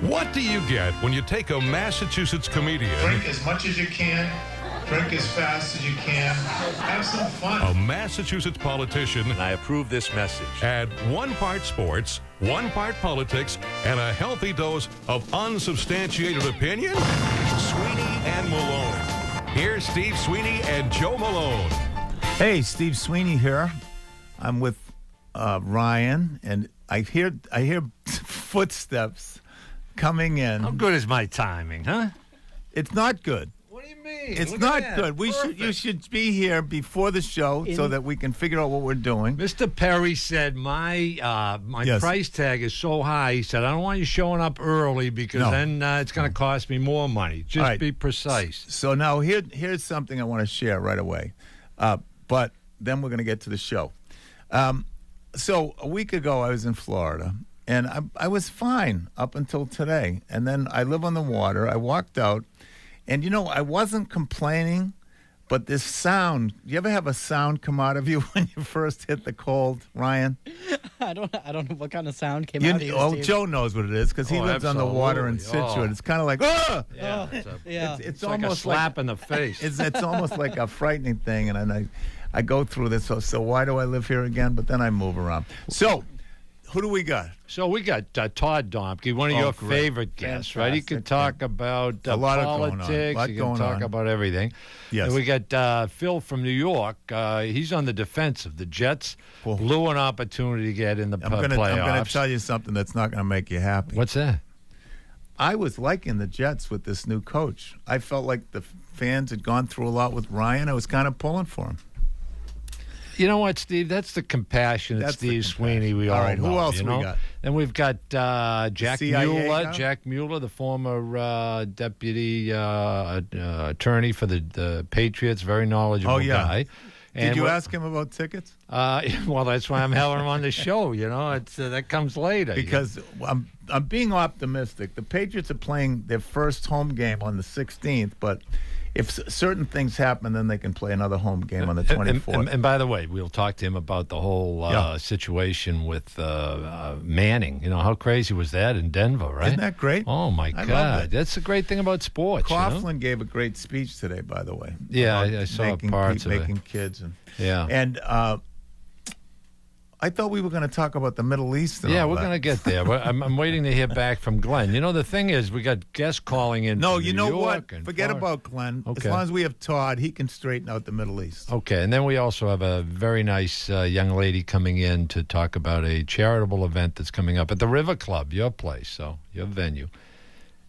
What do you get when you take a Massachusetts comedian, Drink as much as you can, drink as fast as you can, have some fun. a Massachusetts politician, And I approve this message. add 1 part sports, 1 part politics, and a healthy dose of unsubstantiated opinion? Sweeney and Malone. Here's Steve Sweeney and Joe Malone. Hey, Steve Sweeney here. I'm with Ryan, and I hear footsteps coming in. How good is my timing, huh? It's not good. What do you mean? It's Look not at that. good. You should be here before the show so that we can figure out what we're doing. Mr. Perry said my Yes. price tag is so high. He said, I don't want you showing up early because No. then it's going to cost me more money. Just right. be precise. So now here's something I want to share right away. But then we're going to get to the show. So a week ago, I was in Florida, and I was fine up until today. And then I live on the water. I walked out, and, I wasn't complaining, but this sound, you ever have a sound come out of you when you first hit the cold, Ryan? I don't know what kind of sound came out of you, Steve. Joe knows what it is because he lives on the water in absolutely. Situate. It's kind of like, ah! Yeah, Yeah. It's like a almost slap in the face. It's almost like a frightening thing, and I go through this. So why do I live here again? But then I move around. So, who do we got? So we got Todd Domke, one of Oh, your great. favorite guests, right? He can Fantastic. talk about A lot going on. politics. Lot He going can talk on. about everything. Yes. And we got Phil from New York. He's on the defense of the Jets. Well, blew an opportunity to get in the I'm playoffs. going to tell you something that's not going to make you happy. What's that? I was liking the Jets with this new coach. I felt like the fans had gone through a lot with Ryan. I was kind of pulling for him. You know what, Steve? That's the compassionate That's the Steve Sweeney we All all right, who know. else you we know? got? Then we've got Jack CIA Mueller. guy? Jack Mueller, the former deputy attorney for the Patriots, very knowledgeable guy. Did you ask him about tickets? Well, that's why I'm having him on the show. It's that comes later. Because I'm being optimistic. The Patriots are playing their first home game on the 16th, but if certain things happen, then they can play another home game on the 24th. And by the way, we'll talk to him about the whole situation with Manning. How crazy was that in Denver, right? Isn't that great? Oh, my I love God. it. That's the great thing about sports. Coughlin gave a great speech today, by the way. Yeah, about I saw making, parts of it. making kids. Yeah. And I thought we were going to talk about the Middle East. And Yeah, all we're that. going to get there. But I'm waiting to hear back from Glenn. The thing is, we got guests calling in No, from you New know York what? and Forget Florida. about Glenn. As Okay. long as we have Todd, he can straighten out the Middle East. Okay, and then we also have a very nice young lady coming in to talk about a charitable event that's coming up at the River Club, your place, so your venue.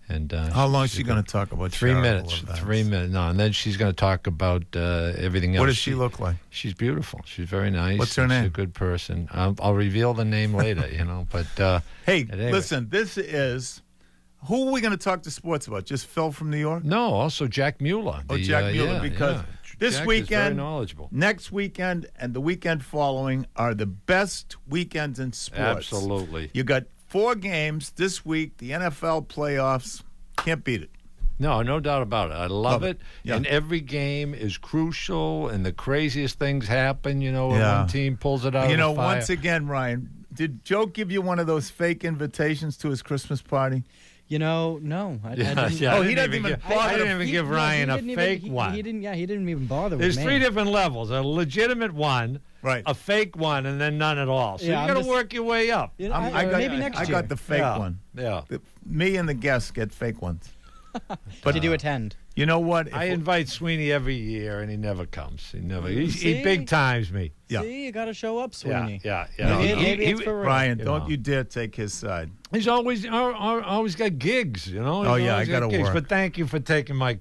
And How long is she going to talk about 3 charitable minutes. events? 3 minutes. No, and then she's going to talk about everything else. What does she look like? She's beautiful. She's very nice. What's her She's name? a good person. I'll reveal the name later, But Hey, at any rate- listen, this is... Who are we going to talk to sports about? Just Phil from New York? No, also Jack Mueller. Oh, Jack Mueller, because this Jack is weekend, very knowledgeable. next weekend, and the weekend following are the best weekends in sports. Absolutely. You got 4 games this week, the NFL playoffs. Can't beat it. No doubt about it. I love it. Yeah. And every game is crucial, and the craziest things happen, when Yeah. one team pulls it out of the fire. Once again, Ryan, did Joe give you one of those fake invitations to his Christmas party? No. I didn't. Yeah, Oh, I he didn't doesn't even give- bother I didn't to- even He- give no, Ryan he a didn't fake even, one. He didn't. Yeah, he didn't even bother There's with 3 me. different levels: a legitimate one, Right. a fake one, and then none at all. So Yeah, you I'm got to just- work your way up. Maybe next I year. got the fake Yeah. one. Yeah. Me and the guests get fake ones. But did you attend? You know what? If I invite Sweeney every year, and he never comes. He See? big times me. Yeah. See, you got to show up, Sweeney. Yeah. Maybe it's for real. Ryan, You don't know. you dare take his side. He's always got gigs, Oh, yeah, I gotta work. But thank you for taking my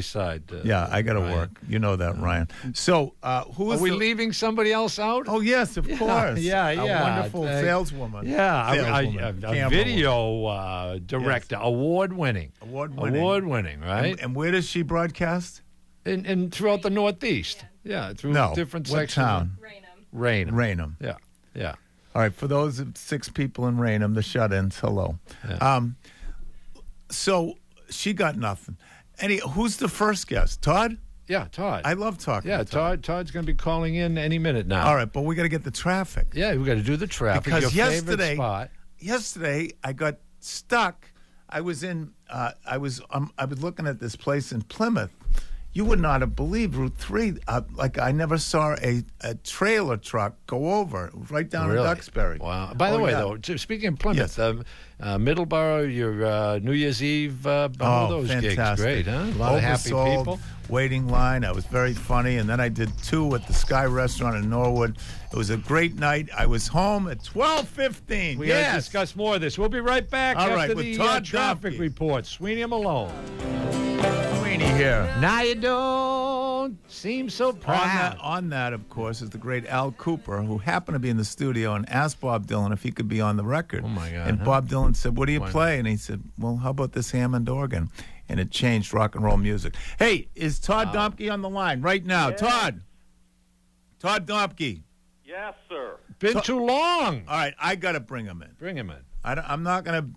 side. Yeah, I got to Ryan. work. You know that, Ryan. So, who Are is we the... leaving somebody else out? Oh, yes, of course. yeah. A wonderful saleswoman. Yeah, Saleswoman. a Camera video director, award-winning. Award-winning. Right? And where does she broadcast? And throughout the Northeast. Yeah, through different what sections. town? Raynham. Raynham. Yeah. All right, for those 6 people in Raynham, the shut-ins, hello. Yeah. So she got nothing. Who's the first guest? Todd? Yeah, Todd. I love talking to Todd. Todd's going to be calling in any minute now. All right, but we got to get the traffic. Yeah, we got to do the traffic. Because your favorite spot. yesterday I got stuck I was looking at this place in Plymouth. You would not have believed Route 3. Like, I never saw a trailer truck go over right down in Duxbury. Wow. By the way, though, speaking of Plymouth, Middleborough, your New Year's Eve, those fantastic. gigs, great, huh? A lot of happy people. Waiting line. I was very funny. And then I did 2 at the Sky Restaurant in Norwood. It was a great night. I was home at 12:15. We got to discuss more of this. We'll be right back after the traffic report. Sweeney Malone. Sweeney here. Now you don't seem so proud. On that, of course, is the great Al Cooper, who happened to be in the studio and asked Bob Dylan if he could be on the record. Oh, my God. And Bob Dylan said, what do you play? And he said, well, how about this Hammond organ? And it changed rock and roll music. Hey, is Todd Domke on the line right now? Yeah. Todd Domke. Yes, sir. Been too long. All right, I got to bring him in. Bring him in. I'm not going to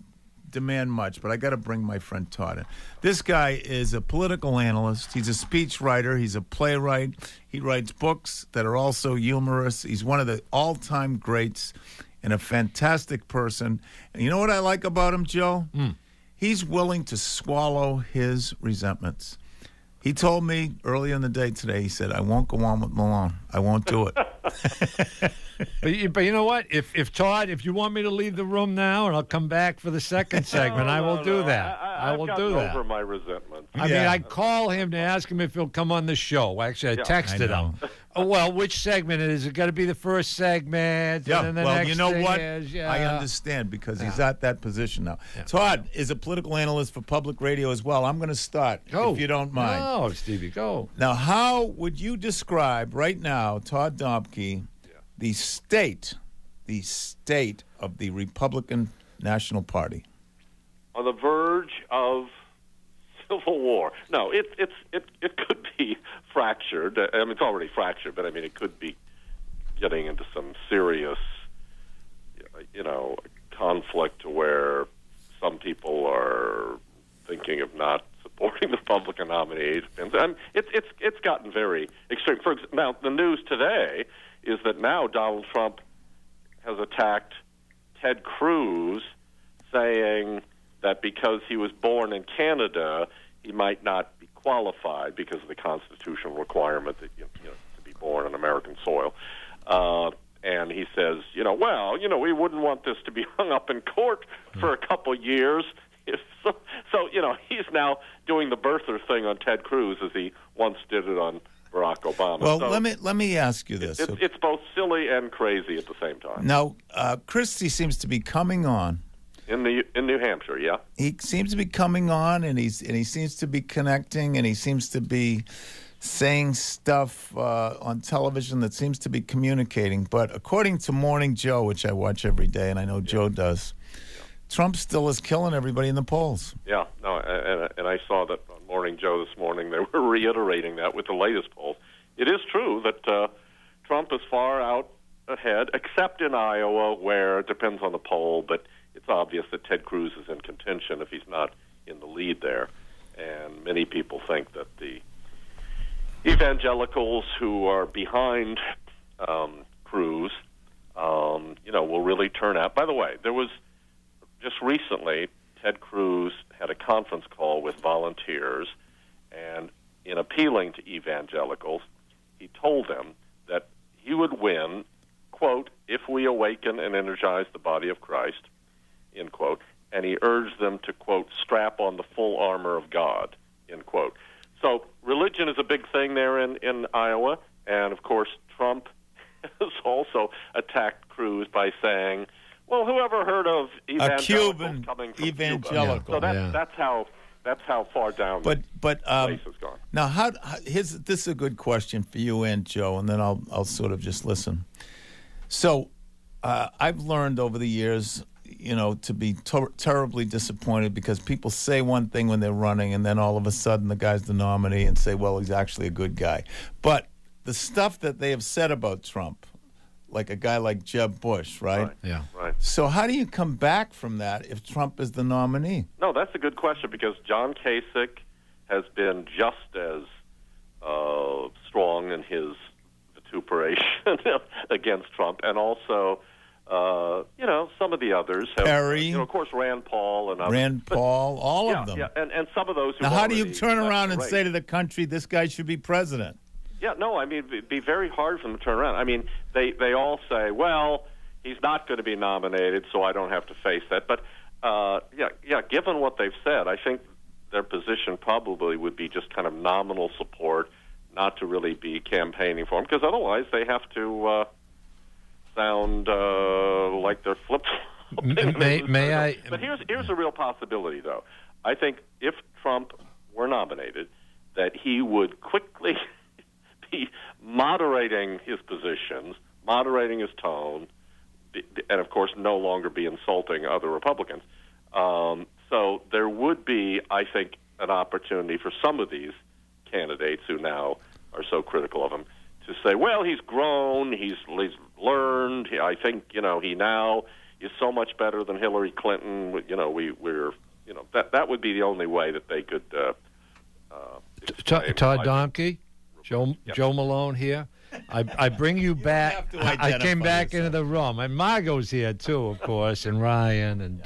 demand much, but I got to bring my friend Todd in. This guy is a political analyst. He's a speech writer. He's a playwright. He writes books that are also humorous. He's one of the all-time greats and a fantastic person. And you know what I like about him, Joe? He's willing to swallow his resentments. He told me earlier in the day today, he said, I won't go on with Malone. I won't do it. But you know what? If Todd, if you want me to leave the room now and I'll come back for the second segment, I will do that. I will do that. Over my resentment. I mean, I call him to ask him if he'll come on the show. Actually, I texted him. Well, which segment is it? Got to be the first segment. Yeah. And then the well, next you know what? I understand because he's at that position now. Yeah. Todd is a political analyst for public radio as well. I'm going to start, if you don't mind. No, Stevie, go. Now, how would you describe right now, Todd Domke, the state of the Republican National Party? On the verge of civil war. No, it could be fractured. I mean, it's already fractured, but I mean, it could be getting into some serious, conflict where some people are thinking of not supporting the Republican nominee. And it's gotten very extreme. Now, the news today is that now Donald Trump has attacked Ted Cruz, saying that because he was born in Canada, he might not be qualified because of the constitutional requirement that to be born on American soil. And he says, we wouldn't want this to be hung up in court for a couple years. So he's now doing the birther thing on Ted Cruz as he once did it on Barack Obama. Well, so let me ask you this. It's both silly and crazy at the same time. Now, Christie seems to be coming on. In New Hampshire, yeah. He seems to be coming on, and he seems to be connecting, and he seems to be saying stuff on television that seems to be communicating. But according to Morning Joe, which I watch every day, and I know Joe does, Trump still is killing everybody in the polls. Yeah, no, and I saw that on Morning Joe this morning. They were reiterating that with the latest polls. It is true that Trump is far out ahead, except in Iowa, where it depends on the poll, but it's obvious that Ted Cruz is in contention if he's not in the lead there. And many people think that the evangelicals who are behind Cruz, will really turn out. By the way, there was just recently, Ted Cruz had a conference call with volunteers, and in appealing to evangelicals, he told them that he would win, quote, if we awaken and energize the body of Christ, end quote, and he urged them to, quote, strap on the full armor of God, end quote. So religion is a big thing there in Iowa, and, of course, Trump has also attacked Cruz by saying, well, whoever heard of evangelicals coming from evangelical? Cuba? So that's how far down the place has gone. Now, this is a good question for you and Joe, and then I'll sort of just listen. So I've learned over the years, to be terribly disappointed because people say one thing when they're running, and then all of a sudden the guy's the nominee and say, well, he's actually a good guy. But the stuff that they have said about Trump, like a guy like Jeb Bush, right? Yeah. Right. So how do you come back from that if Trump is the nominee? No, that's a good question because John Kasich has been just as strong in his vituperation against Trump, and also some of the others have, Perry. of course, Rand Paul and others. Rand Paul, all yeah, of them. Yeah, and some of those who Now, how do you already turn left around the and race. say to the country, this guy should be president? Yeah, no, I mean, it'd be very hard for them to turn around. I mean, they all say, well, he's not going to be nominated, so I don't have to face that. But, given what they've said, I think their position probably would be just kind of nominal support, not to really be campaigning for him, because otherwise they have to sound like they're flip-flopping. May I? But here's a real possibility, though. I think if Trump were nominated, that he would quickly be moderating his positions, moderating his tone, and, of course, no longer be insulting other Republicans. So there would be, I think, an opportunity for some of these candidates who now are so critical of him to say, well, he's grown, he's learned. I think, he now is so much better than Hillary Clinton. That would be the only way that they could. Todd Domke, Joe Malone here. I bring you back. I came back into the room, and Margot's here too, of course, and Ryan, and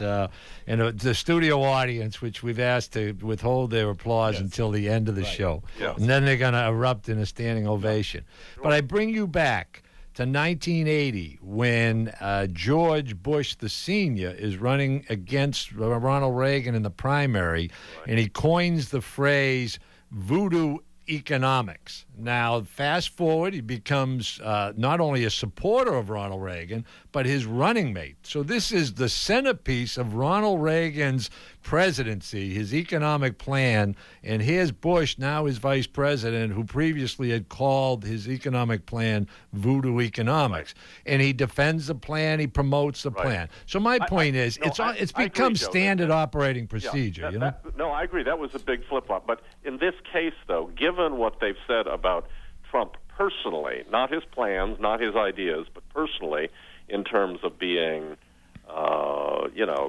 the studio audience, which we've asked to withhold their applause until the end of the show, and then they're going to erupt in a standing ovation. But I bring you back to 1980 when George Bush the senior is running against Ronald Reagan in the primary, and he coins the phrase voodoo economics. Now, fast forward, he becomes not only a supporter of Ronald Reagan, but his running mate. So this is the centerpiece of Ronald Reagan's presidency, his economic plan, and here's Bush, now his vice president, who previously had called his economic plan voodoo economics. And he defends the plan, he promotes the plan. So my point is, it's become standard operating procedure. No, I agree. That was a big flip-flop. But in this case, though, given what they've said about Trump personally, not his plans, not his ideas, but personally, in terms of being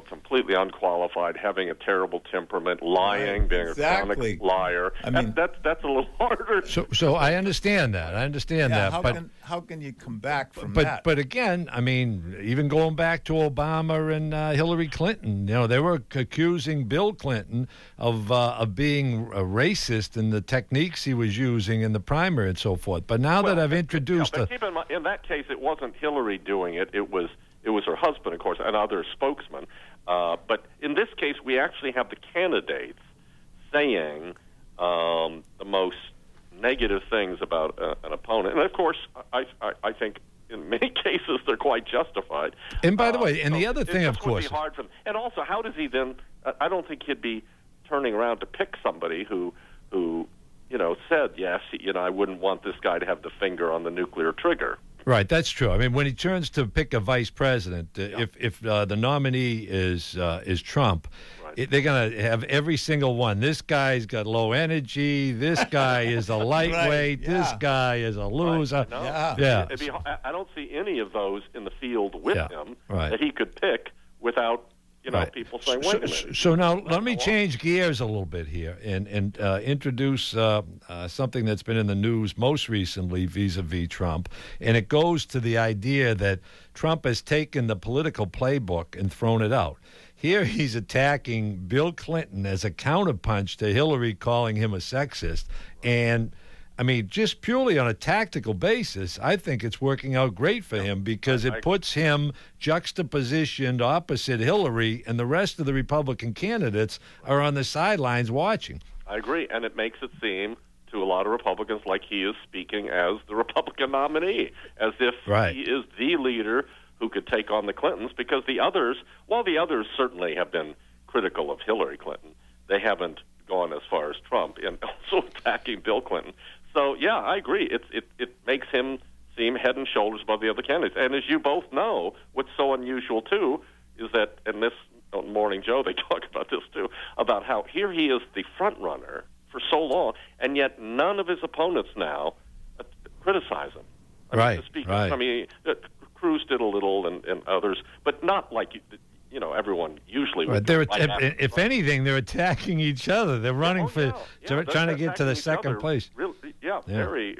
completely unqualified, having a terrible temperament, lying, being a chronic liar. I mean, that's a little harder. So I understand that. How can you come back from that? But again, I mean, even going back to Obama and Hillary Clinton, they were accusing Bill Clinton of being a racist in the techniques he was using in the primary and so forth. But now that I've introduced, keep in mind, in that case, it wasn't Hillary doing it. It was her husband, of course, and other spokesmen. But in this case, we actually have the candidates saying the most negative things about an opponent. And, of course, I think in many cases they're quite justified. And by the way, and the other thing, of course. Would be hard for them. And also, how does he then – I don't think he'd be turning around to pick somebody who said, yes, I wouldn't want this guy to have the finger on the nuclear trigger. Right, that's true. I mean, when he turns to pick a vice president, if the nominee is Trump, they're going to have every single one. This guy's got low energy. This guy is a lightweight. This guy is a loser. I don't see any of those in the field with him that he could pick without people saying, wait a minute. So now let me change gears a little bit here and introduce something that's been in the news most recently vis-a-vis Trump, and it goes to the idea that Trump has taken the political playbook and thrown it out. Here he's attacking Bill Clinton as a counterpunch to Hillary calling him a sexist, and I mean, just purely on a tactical basis, I think it's working out great for him because it puts him juxtapositioned opposite Hillary, and the rest of the Republican candidates are on the sidelines watching. I agree, and it makes it seem to a lot of Republicans like he is speaking as the Republican nominee, as if he is the leader who could take on the Clintons, because the others, while the others certainly have been critical of Hillary Clinton, they haven't gone as far as Trump and also attacking Bill Clinton. So, yeah, I agree. It makes him seem head and shoulders above the other candidates. And as you both know, what's so unusual, too, is that in this Morning Joe, they talk about this, too, about how here he is the front runner for so long, and yet none of his opponents now criticize him. I mean, Cruz did a little and others, but not like everyone usually would. If anything, they're attacking each other. They're running trying to get to the second place. Very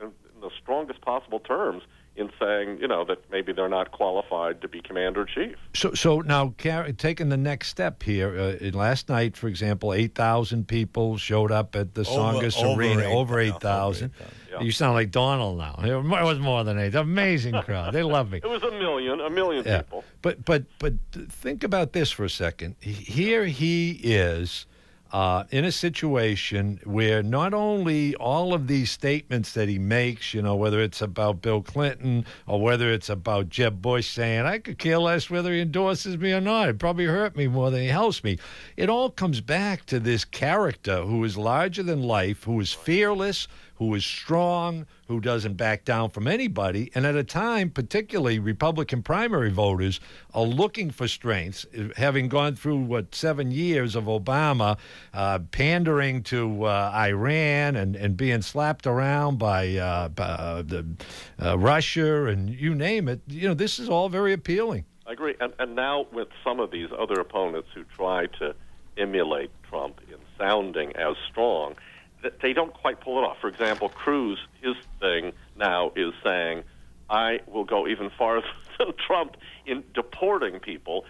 in the strongest possible terms. in saying, that maybe they're not qualified to be commander-in-chief. So now, taking the next step here, last night, for example, 8,000 people showed up at the Songus Arena, over 8,000. Yeah. You sound like Donald now. It was more than 8. Amazing crowd. They love me. It was a million people. But think about this for a second. Here he is in a situation where not only all of these statements that he makes, whether it's about Bill Clinton or whether it's about Jeb Bush saying, I could care less whether he endorses me or not. It probably hurt me more than he helps me. It all comes back to this character who is larger than life, who is fearless, who is strong, who doesn't back down from anybody. And at a time, particularly Republican primary voters are looking for strengths, having gone through, 7 years of Obama pandering to Iran and being slapped around by Russia and you name it. This is all very appealing. I agree. And now with some of these other opponents who try to emulate Trump in sounding as strong, they don't quite pull it off. For example, Cruz, his thing now is saying, I will go even farther than Trump in deporting people,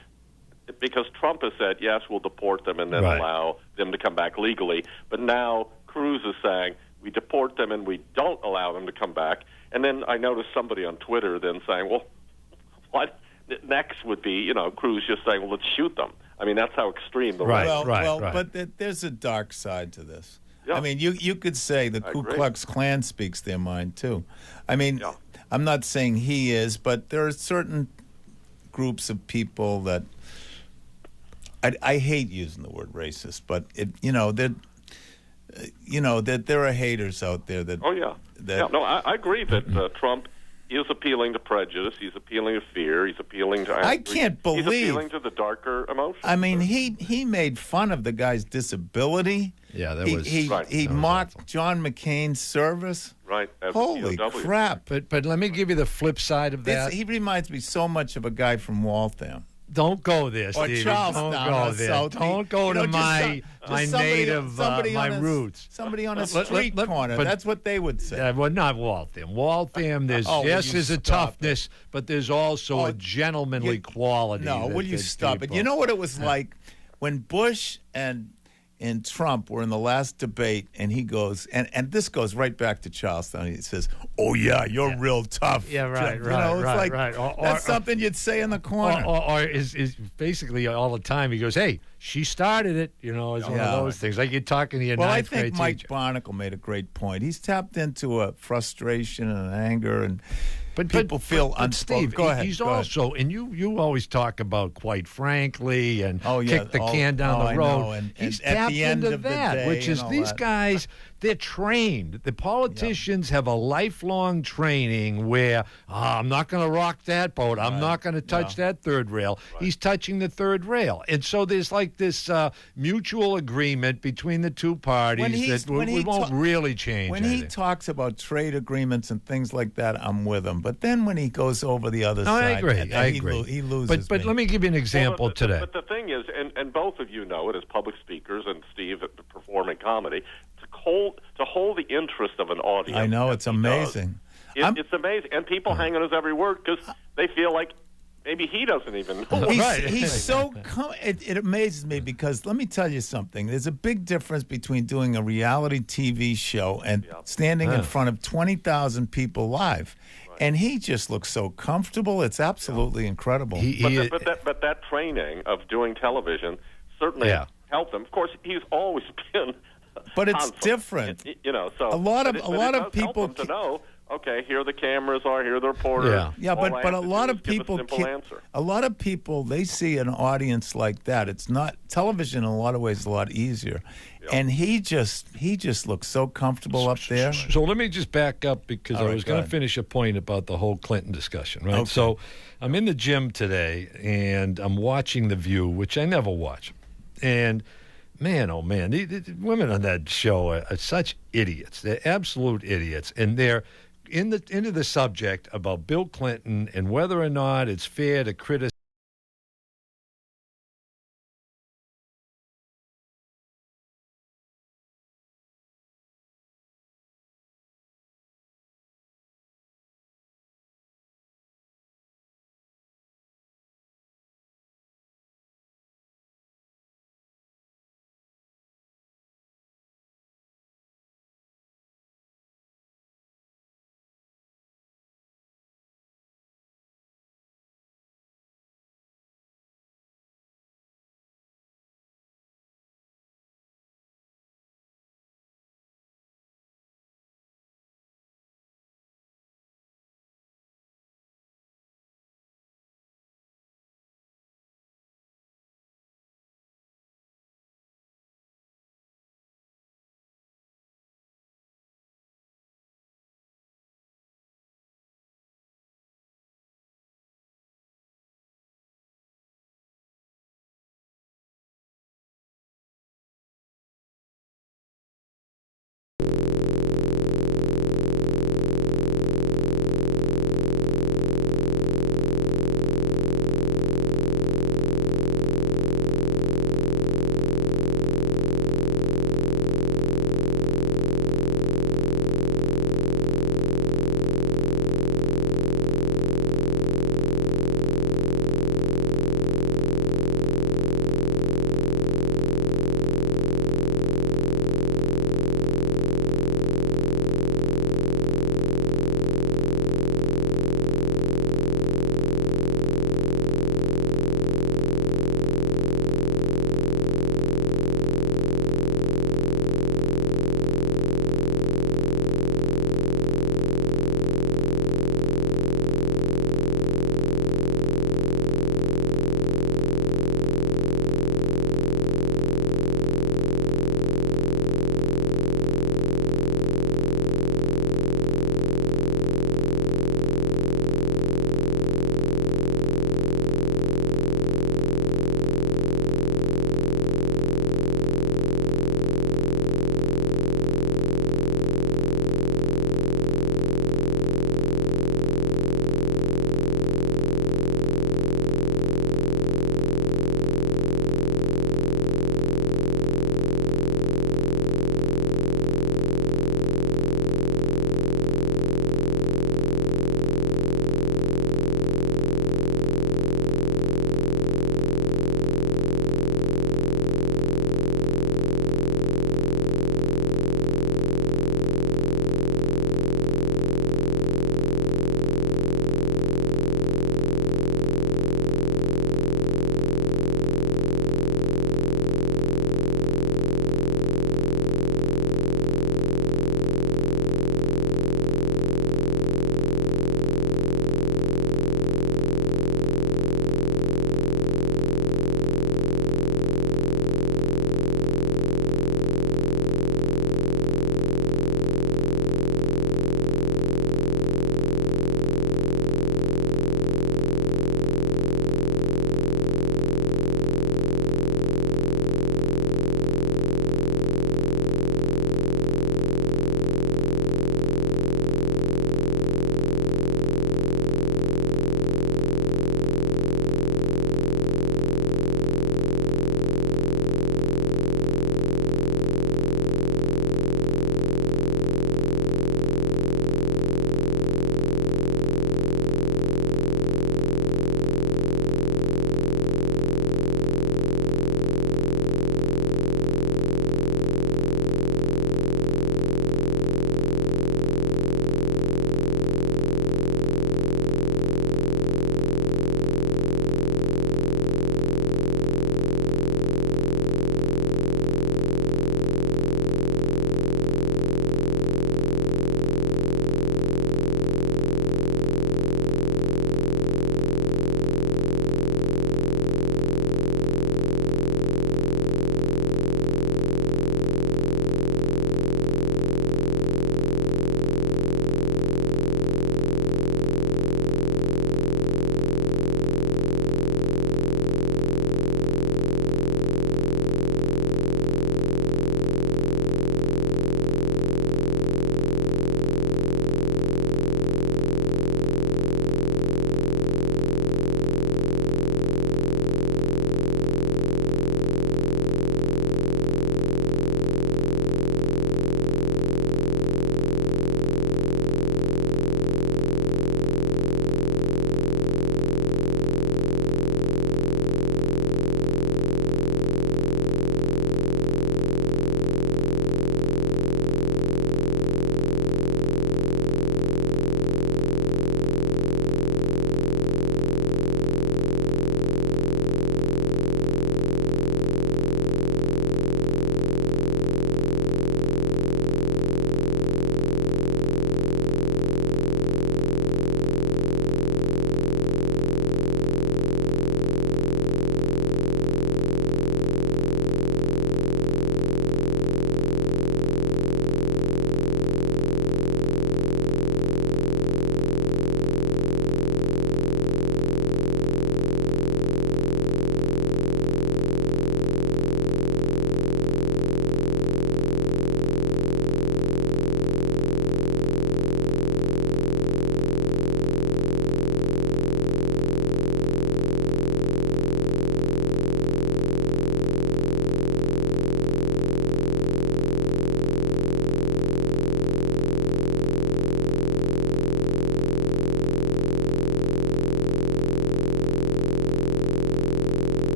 because Trump has said, yes, we'll deport them and then allow them to come back legally. But now Cruz is saying, we deport them and we don't allow them to come back. And then I noticed somebody on Twitter then saying, well, what next would be, Cruz just saying, well, let's shoot them. I mean, that's how extreme the right. But there's a dark side to this. Yeah. I mean, you could say the Ku Klux Klan speaks their mind, too. I mean, I'm not saying he is, but there are certain groups of people that I hate using the word racist, but that there are haters out there that. Oh yeah. No, I agree that Trump is appealing to prejudice. He's appealing to fear. He's appealing to. I can't believe. He's appealing to the darker emotions. I mean, he made fun of the guy's disability. Yeah, that was he mocked John McCain's service. Right. Holy crap! But let me give you the flip side of that. He reminds me so much of a guy from Waltham. Don't go there, Steve. Or Charlestown. Don't go there. Don't go to my native, my roots. Somebody on a street corner. That's what they would say. Well, not Waltham. Waltham, there's a toughness, but there's also a gentlemanly quality. No, will you stop it? You know what it was like when Bush and Trump were in the last debate, and he goes, and this goes right back to Charlestown. He says, "Oh yeah, you're real tough." Yeah, right. That's something you'd say in the corner. Or is basically all the time he goes, "Hey, she started it." It's one of those things. Like you're talking to your ninth grade teacher. Well, I think Mike Barnacle made a great point. He's tapped into a frustration and anger and. But people feel unspoken. Steve, go ahead. He's also, and you always talk about quite frankly and kick the can down the road. And he's at tapped the end into of the that, day which is these guys. They're trained. The politicians have a lifelong training where I'm not going to rock that boat. I'm not going to touch that third rail. He's touching the third rail, and so there's like this mutual agreement between the two parties that we won't really change. When he talks about trade agreements and things like that, I'm with him. But then when he goes over the other side, I agree. He loses. But let me give you an example today. But the thing is, and both of you know it as public speakers, and Steve performing comedy, to hold the interest of an audience. I know, it's amazing. It's amazing, and people hang on his every word because they feel like maybe he doesn't even know. He's so. It amazes me because let me tell you something. There's a big difference between doing a reality TV show and standing in front of 20,000 people live. Right. And he just looks so comfortable. It's absolutely incredible. But that training of doing television certainly helped him. Of course, he's always been. But it's different. So a lot of people to know. Okay, here the cameras are. Here the reporter. Yeah, but a lot of people. A lot of people they see an audience like that. It's not television. In a lot of ways, is a lot easier. Yeah. And he just looks so comfortable up there. So let me just back up because I was going to finish a point about the whole Clinton discussion. Right. Okay. So I'm in the gym today and I'm watching The View, which I never watch, and. Man, oh man, the women on that show are such idiots. They're absolute idiots, and they're into the subject about Bill Clinton and whether or not it's fair to criticize.